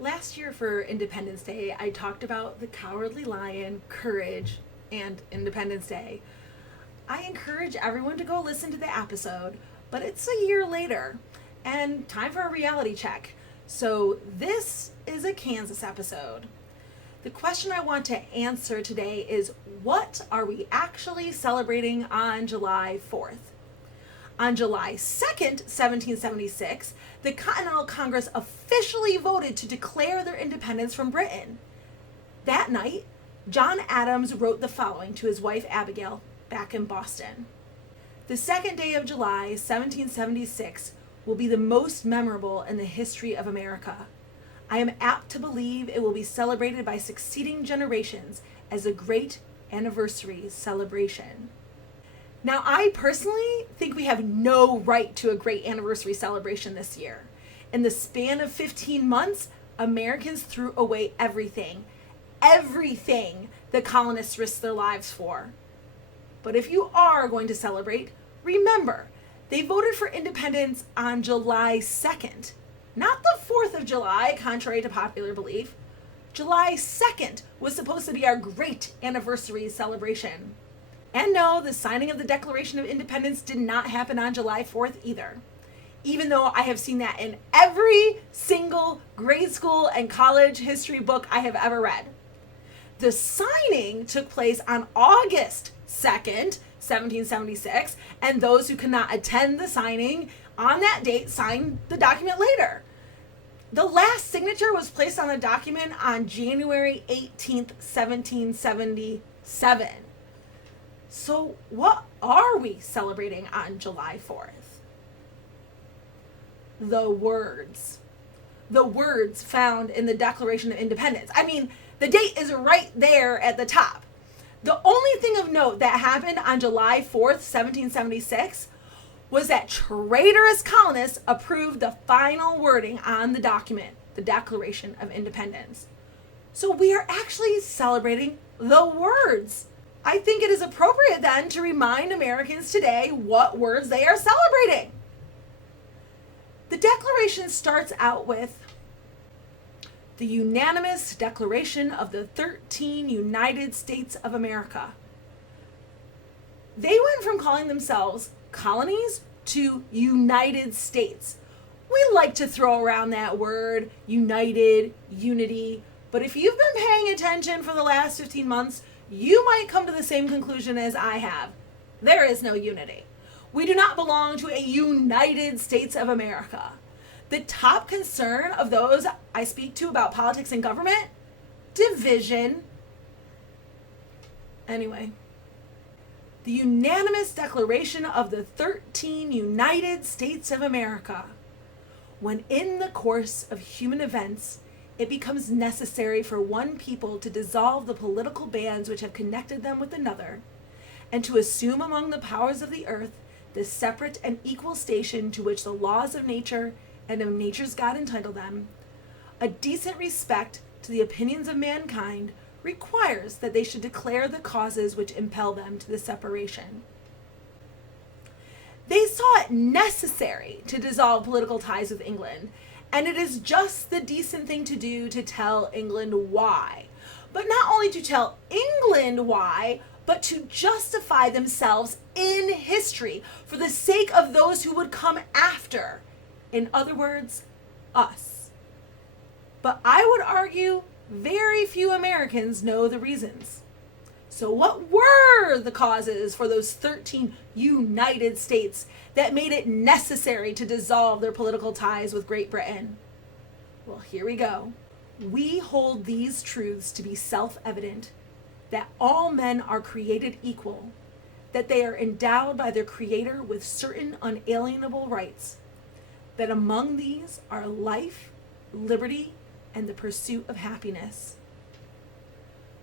Last year for Independence Day, I talked about the Cowardly Lion, courage, and Independence Day. I encourage everyone to go listen to the episode, but it's a year later, and time for a reality check. So this is a Kansas episode. The question I want to answer today is, what are we actually celebrating on July 4th? On July 2nd, 1776, the Continental Congress officially voted to declare their independence from Britain. That night, John Adams wrote the following to his wife Abigail back in Boston. The second day of July, 1776, will be the most memorable in the history of America. I am apt to believe it will be celebrated by succeeding generations as a great anniversary celebration. Now, I personally think we have no right to a great anniversary celebration this year. In the span of 15 months, Americans threw away everything the colonists risked their lives for. But if you are going to celebrate, remember, they voted for independence on July 2nd, not the 4th of July, contrary to popular belief. July 2nd was supposed to be our great anniversary celebration. And no, the signing of the Declaration of Independence did not happen on July 4th either, even though I have seen that in every single grade school and college history book I have ever read. The signing took place on August 2nd, 1776, and those who could not attend the signing on that date signed the document later. The last signature was placed on the document on January 18th, 1777. So what are we celebrating on July 4th? The words. The words found in the Declaration of Independence. I mean, the date is right there at the top. The only thing of note that happened on July 4th, 1776, was that traitorous colonists approved the final wording on the document, the Declaration of Independence. So we are actually celebrating the words. I think it is appropriate then to remind Americans today what words they are celebrating. The Declaration starts out with the unanimous declaration of the 13 United States of America. They went from calling themselves colonies to United States. We like to throw around that word, united, unity, but if you've been paying attention for the last 15 months, you might come to the same conclusion as I have. There is no unity. We do not belong to a United States of America. The top concern of those I speak to about politics and government? Division. Anyway, the unanimous declaration of the 13 United States of America. When in the course of human events, it becomes necessary for one people to dissolve the political bands which have connected them with another, and to assume among the powers of the earth the separate and equal station to which the laws of nature and of nature's God entitle them, a decent respect to the opinions of mankind requires that they should declare the causes which impel them to the separation. They saw it necessary to dissolve political ties with England, and it is just the decent thing to do to tell England why. But not only to tell England why, but to justify themselves in history for the sake of those who would come after. In other words, us. But I would argue very few Americans know the reasons. So what were the causes for those 13 United States that made it necessary to dissolve their political ties with Great Britain? Well, here we go. We hold these truths to be self-evident, that all men are created equal, that they are endowed by their Creator with certain unalienable rights, that among these are life, liberty, and the pursuit of happiness.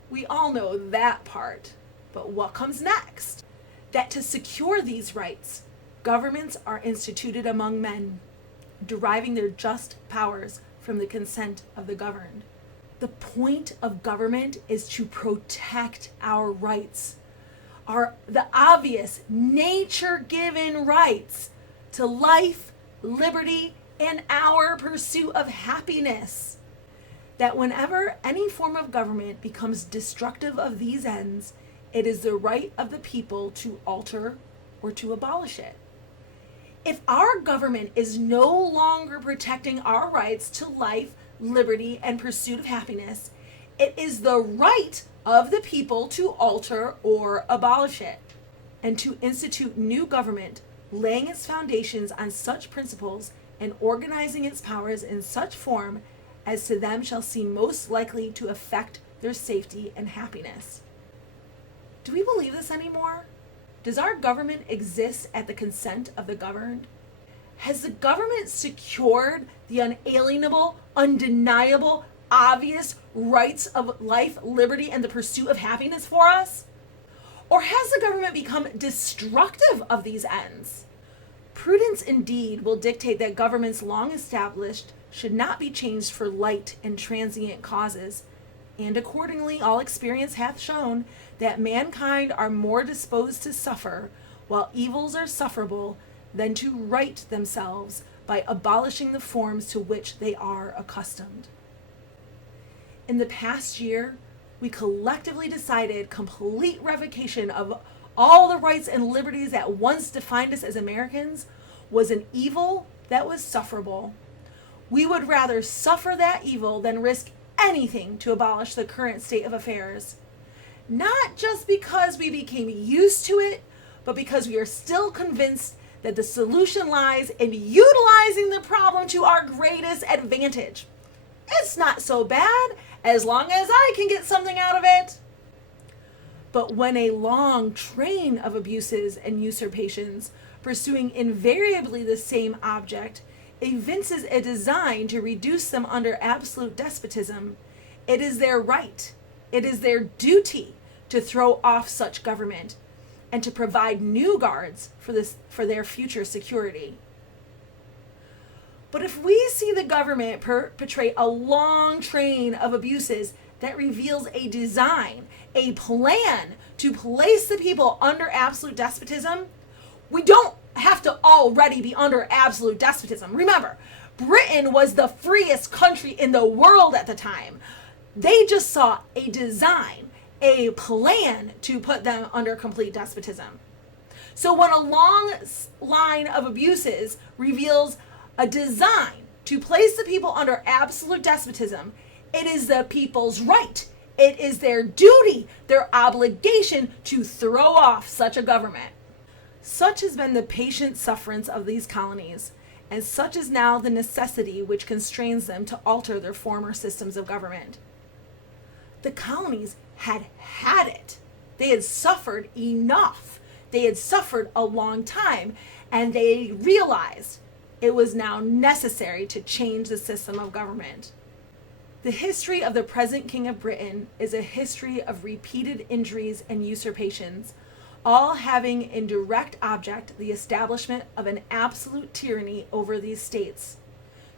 We all know that part, but what comes next? That to secure these rights, governments are instituted among men, deriving their just powers from the consent of the governed. The point of government is to protect our rights, the obvious nature-given rights to life, liberty, and our pursuit of happiness. that whenever any form of government becomes destructive of these ends, it is the right of the people to alter or to abolish it. If our government is no longer protecting our rights to life, liberty, and pursuit of happiness, it is the right of the people to alter or abolish it, and to institute new government, laying its foundations on such principles and organizing its powers in such form as to them shall seem most likely to affect their safety and happiness. Do we believe this anymore? Does our government exist at the consent of the governed? Has the government secured the unalienable, undeniable, obvious rights of life, liberty, and the pursuit of happiness for us? Or has the government become destructive of these ends? Prudence indeed will dictate that governments long established should not be changed for light and transient causes, and accordingly all experience hath shown that mankind are more disposed to suffer, while evils are sufferable, than to right themselves by abolishing the forms to which they are accustomed. In the past year, we collectively decided complete revocation of all the rights and liberties that once defined us as Americans was an evil that was sufferable. We would rather suffer that evil than risk anything to abolish the current state of affairs. Not just because we became used to it, but because we are still convinced that the solution lies in utilizing the problem to our greatest advantage. It's not so bad as long as I can get something out of it. But when a long train of abuses and usurpations, pursuing invariably the same object, evinces a design to reduce them under absolute despotism, it is their right, it is their duty to throw off such government and to provide new guards for their future security. But if we see the government perpetrate a long train of abuses that reveals a design, a plan to place the people under absolute despotism, we don't have to already be under absolute despotism. Remember, Britain was the freest country in the world at the time. They just saw a design, a plan to put them under complete despotism. So when a long line of abuses reveals a design to place the people under absolute despotism, it is the people's right, it is their duty, their obligation to throw off such a government. Such has been the patient sufferance of these colonies, and such is now the necessity which constrains them to alter their former systems of government. The colonies had it. They had suffered enough. They had suffered a long time, and they realized it was now necessary to change the system of government. The history of the present King of Britain is a history of repeated injuries and usurpations, all having in direct object the establishment of an absolute tyranny over these states.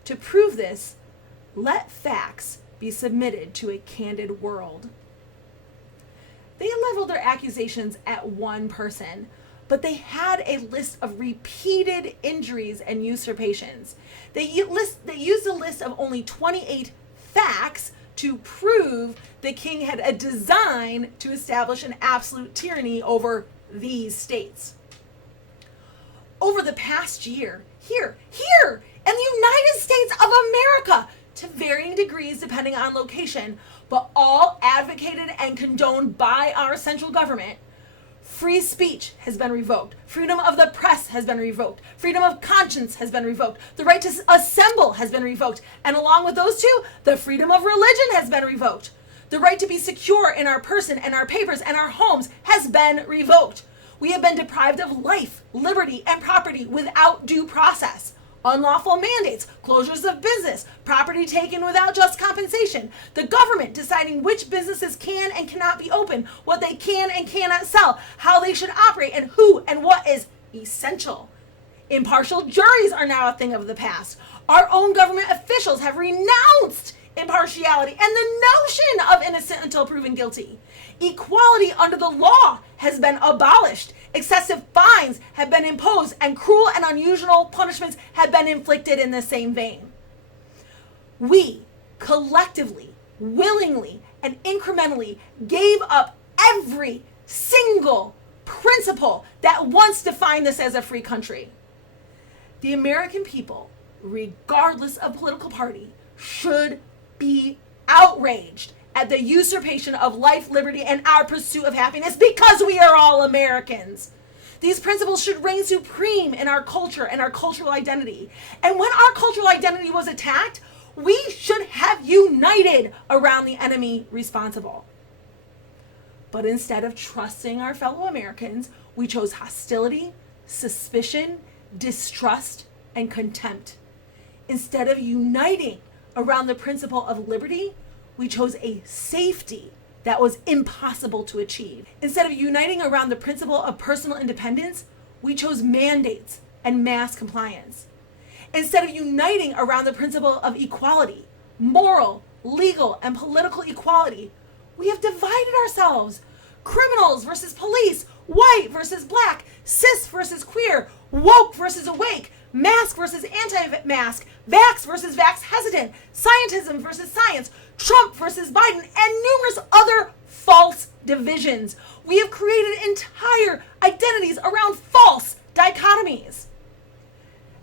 To prove this, let facts be submitted to a candid world. They leveled their accusations at one person, but they had a list of repeated injuries and usurpations. They used a list of only 28 facts to prove the king had a design to establish an absolute tyranny over these states. Over the past year, here in the United States of America, to varying degrees depending on location, but all advocated and condoned by our central government, free speech has been revoked. Freedom of the press has been revoked. Freedom of conscience has been revoked. The right to assemble has been revoked. And along with those two, the freedom of religion has been revoked. The right to be secure in our person and our papers and our homes has been revoked. We have been deprived of life, liberty, and property without due process. Unlawful mandates, closures of business, property taken without just compensation, the government deciding which businesses can and cannot be open, what they can and cannot sell, how they should operate, and who and what is essential. Impartial juries are now a thing of the past. Our own government officials have renounced impartiality and the notion of innocent until proven guilty. Equality under the law has been abolished. Excessive fines have been imposed, and cruel and unusual punishments have been inflicted in the same vein. We, collectively, willingly, and incrementally gave up every single principle that once defined this as a free country. The American people, regardless of political party, should be outraged at the usurpation of life, liberty, and our pursuit of happiness because we are all Americans. These principles should reign supreme in our culture and our cultural identity. And when our cultural identity was attacked, we should have united around the enemy responsible. But instead of trusting our fellow Americans, we chose hostility, suspicion, distrust, and contempt. Instead of uniting around the principle of liberty, we chose a safety that was impossible to achieve. Instead of uniting around the principle of personal independence, we chose mandates and mass compliance. Instead of uniting around the principle of equality, moral, legal, and political equality, we have divided ourselves. Criminals versus police, white versus black, cis versus queer, woke versus awake, mask versus anti-mask, vax versus vax hesitant, scientism versus science, Trump versus Biden, and numerous other false divisions. We have created entire identities around false dichotomies.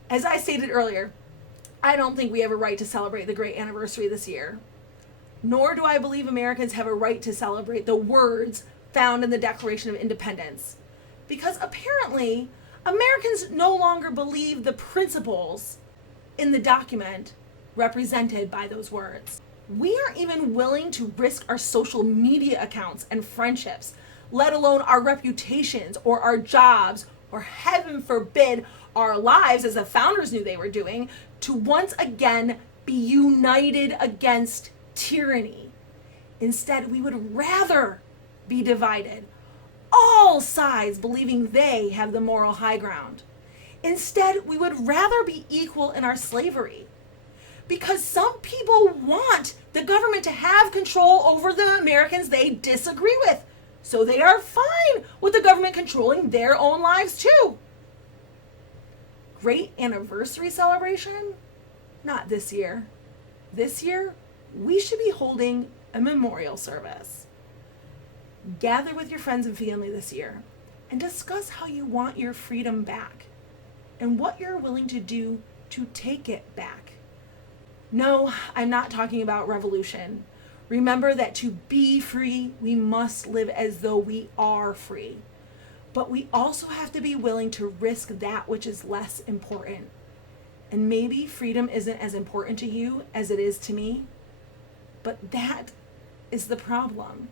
As I stated earlier, I don't think we have a right to celebrate the great anniversary this year. Nor do I believe Americans have a right to celebrate the words found in the Declaration of Independence. Because apparently, Americans no longer believe the principles in the document represented by those words. We aren't even willing to risk our social media accounts and friendships, let alone our reputations or our jobs, or heaven forbid, our lives, as the founders knew they were doing, to once again be united against tyranny. Instead, we would rather be divided, all sides believing they have the moral high ground. Instead, we would rather be equal in our slavery. Because some people want the government to have control over the Americans they disagree with. So they are fine with the government controlling their own lives too. Great anniversary celebration? Not this year. This year, we should be holding a memorial service. Gather with your friends and family this year and discuss how you want your freedom back and what you're willing to do to take it back. No, I'm not talking about revolution. Remember that to be free, we must live as though we are free. But we also have to be willing to risk that which is less important. And maybe freedom isn't as important to you as it is to me. But that is the problem.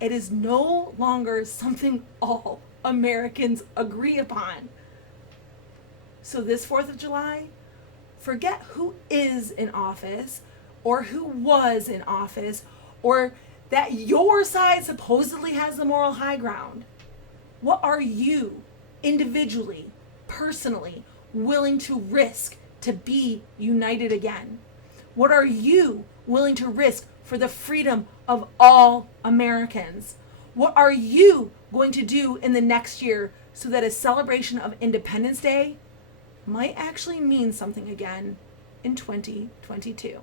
It is no longer something all Americans agree upon. So this 4th of July, forget who is in office or who was in office or that your side supposedly has the moral high ground. What are you individually, personally willing to risk to be united again? What are you willing to risk for the freedom of all Americans? What are you going to do in the next year so that a celebration of Independence Day might actually mean something again in 2022?